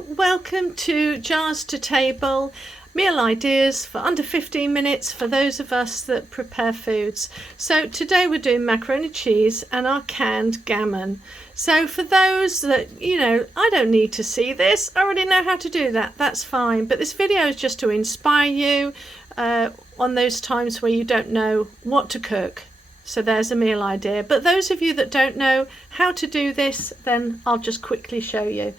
Hello, welcome to Jars to Table, meal ideas for under 15 minutes for those of us that prepare foods. So today we're doing macaroni cheese and our canned gammon. So for those that, I don't need to see this, I already know how to do that, that's fine. But this video is just to inspire you on those times where you don't know what to cook. So there's a meal idea. But those of you that don't know how to do this, then I'll just quickly show you.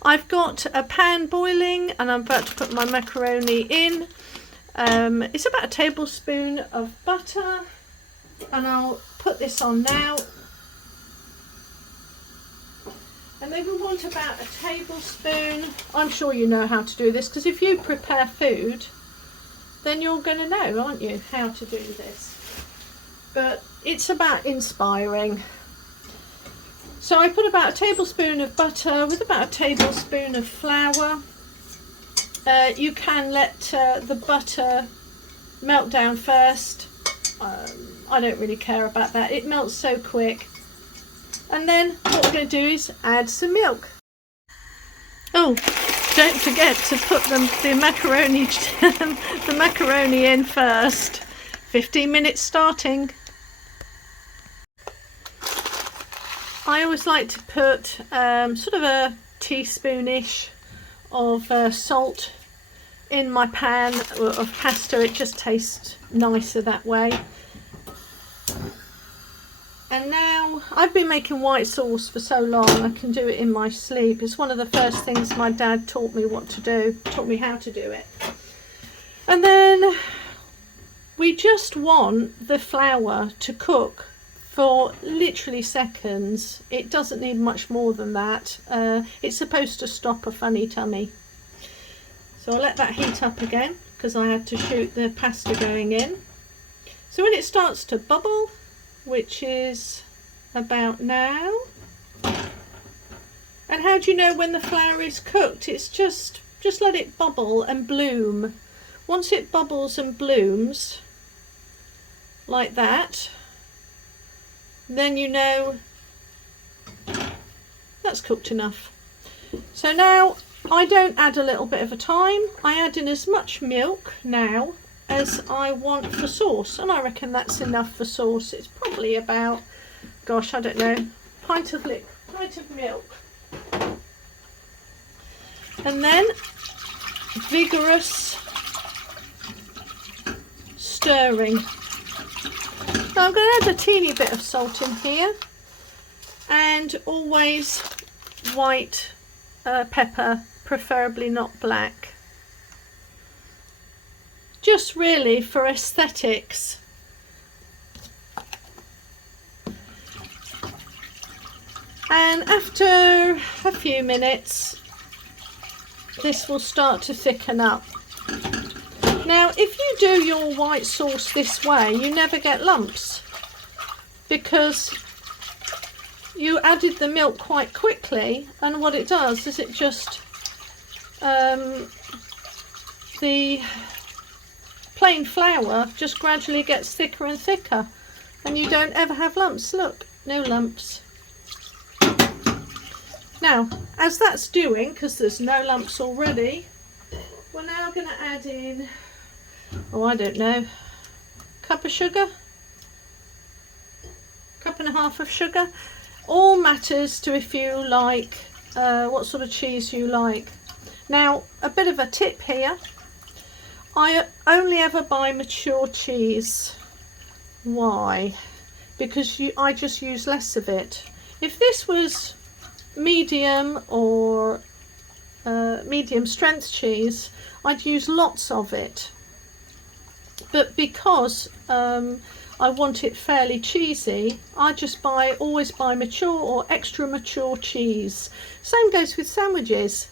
I've got a pan boiling and I'm about to put my macaroni in. It's about a tablespoon of butter and I'll put this on now. And then we want about a tablespoon. I'm sure you know how to do this because if you prepare food, then you're going to know, aren't you, how to do this. But it's about inspiring. So I put about a tablespoon of butter with about a tablespoon of flour. You can let the butter melt down first. I don't really care about that. It melts so quick. And then what we're going to do is add some milk. Oh, don't forget to put the macaroni in first. 15 minutes starting. I always like to put sort of a teaspoonish of salt in my pan of pasta. It just tastes nicer that way. And now I've been making white sauce for so long I can do it in my sleep. It's one of the first things my dad taught me what to do, taught me how to do it. And then we just want the flour to cook for literally seconds. It doesn't need much more than that. It's supposed to stop a funny tummy. So I'll let that heat up again because I had to shoot the pasta going in. So when it starts to bubble, which is about now. And how do you know when the flour is cooked? It's just let it bubble and bloom. Once it bubbles and blooms like that, then you know that's cooked enough. So now I don't add a little bit of a time. I add in as much milk now as I want for sauce, and I reckon that's enough for sauce. It's probably about, gosh, I don't know, pint of milk. And then vigorous stirring. Now I'm going to add a teeny bit of salt in here, and always white pepper, preferably not black. Just really for aesthetics. And after a few minutes, this will start to thicken up. Now, if you do your white sauce this way, you never get lumps because you added the milk quite quickly, and what it does is it just the plain flour just gradually gets thicker and thicker, and you don't ever have lumps. Look, no lumps. Now, as that's doing, because there's no lumps already, we're now going to add in, oh, I don't know, cup of sugar, cup and a half of sugar. All matters to if you like what sort of cheese you like. Now, a bit of a tip here. I only ever buy mature cheese. Why? Because I just use less of it. If this was medium or medium strength cheese, I'd use lots of it. But because I want it fairly cheesy, I just always buy mature or extra mature cheese. Same goes with sandwiches.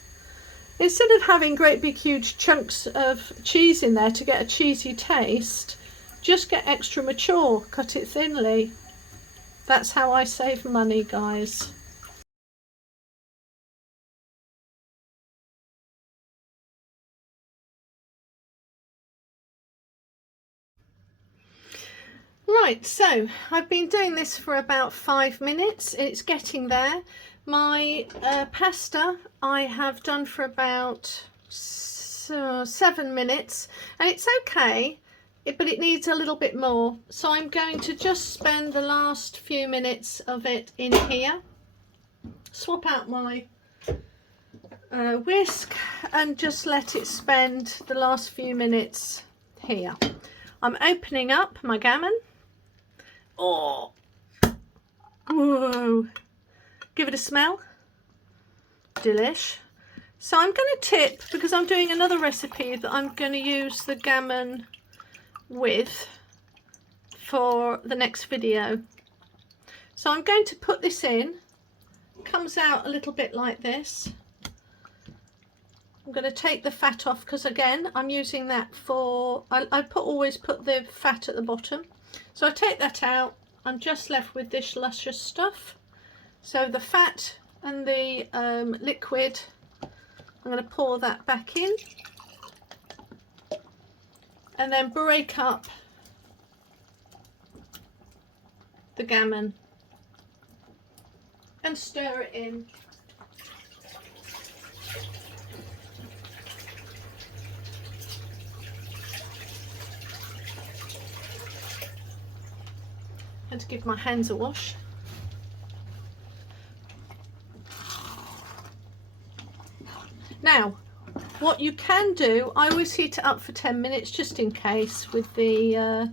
Instead of having great big huge chunks of cheese in there to get a cheesy taste, just get extra mature, cut it thinly. That's how I save money, guys. Right, so I've been doing this for about 5 minutes. It's getting there, My pasta I have done for about 7 minutes, and it's okay, but it needs a little bit more. So I'm going to just spend the last few minutes of it in here. Swap out my whisk and just let it spend the last few minutes here. I'm opening up my gammon. Oh, whoa. Give it a smell. Delish. So I'm going to tip, because I'm doing another recipe that I'm going to use the gammon with for the next video. So I'm going to put this in. Comes out a little bit like this. I'm going to take the fat off, because again I'm using that for, I always put the fat at the bottom. So I take that out. I'm just left with this luscious stuff. So the fat and the liquid, I'm going to pour that back in and then break up the gammon and stir it in. Had to give my hands a wash. Now, what you can do, I always heat it up for 10 minutes just in case with the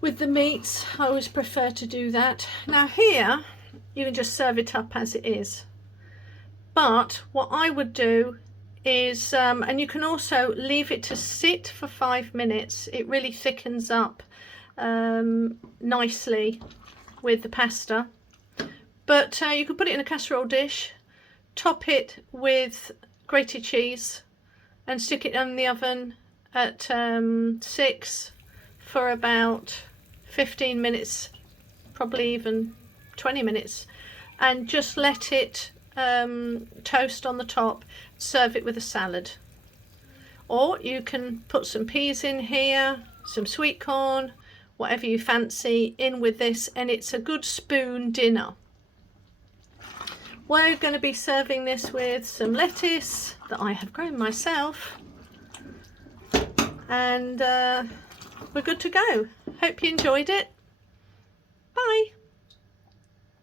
meats. I always prefer to do that. Now here, you can just serve it up as it is. But what I would do is, and you can also leave it to sit for 5 minutes. It really thickens up nicely with the pasta. But you could put it in a casserole dish, top it with grated cheese and stick it in the oven at 6 for about 15 minutes, probably even 20 minutes, and just let it toast on the top. Serve it with a salad. Or you can put some peas in here, some sweet corn, whatever you fancy in with this, and it's a good spoon dinner. We're going to be serving this with some lettuce that I have grown myself, and we're good to go. Hope you enjoyed it. Bye.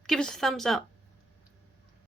Give us a thumbs up.